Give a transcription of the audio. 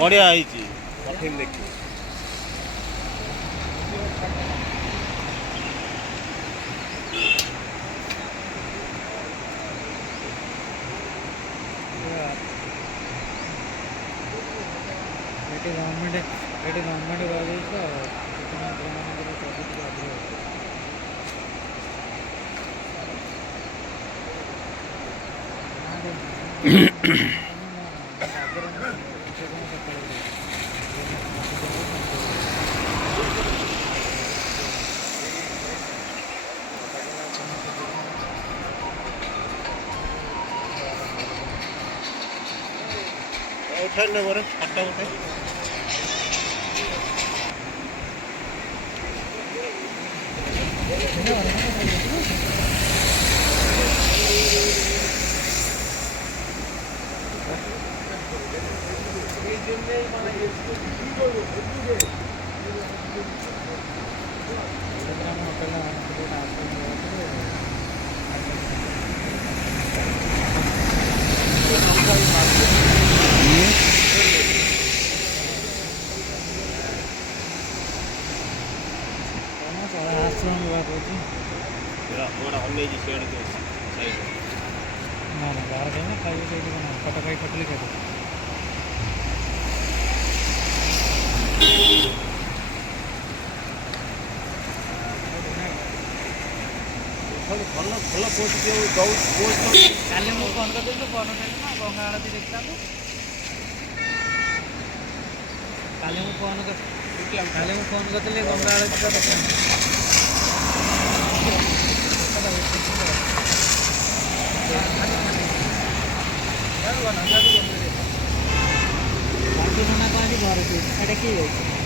बढ़िया कठिन देखिए गवर्नमेंट कॉलेज का उठा मोर फटा उठे पटकाई पटली कर भल भल पोस्ट काली मुझे फोन कर फोन ना गंगा आरती देखता काली मुझे फोन करते गंगा आरती का देखा घर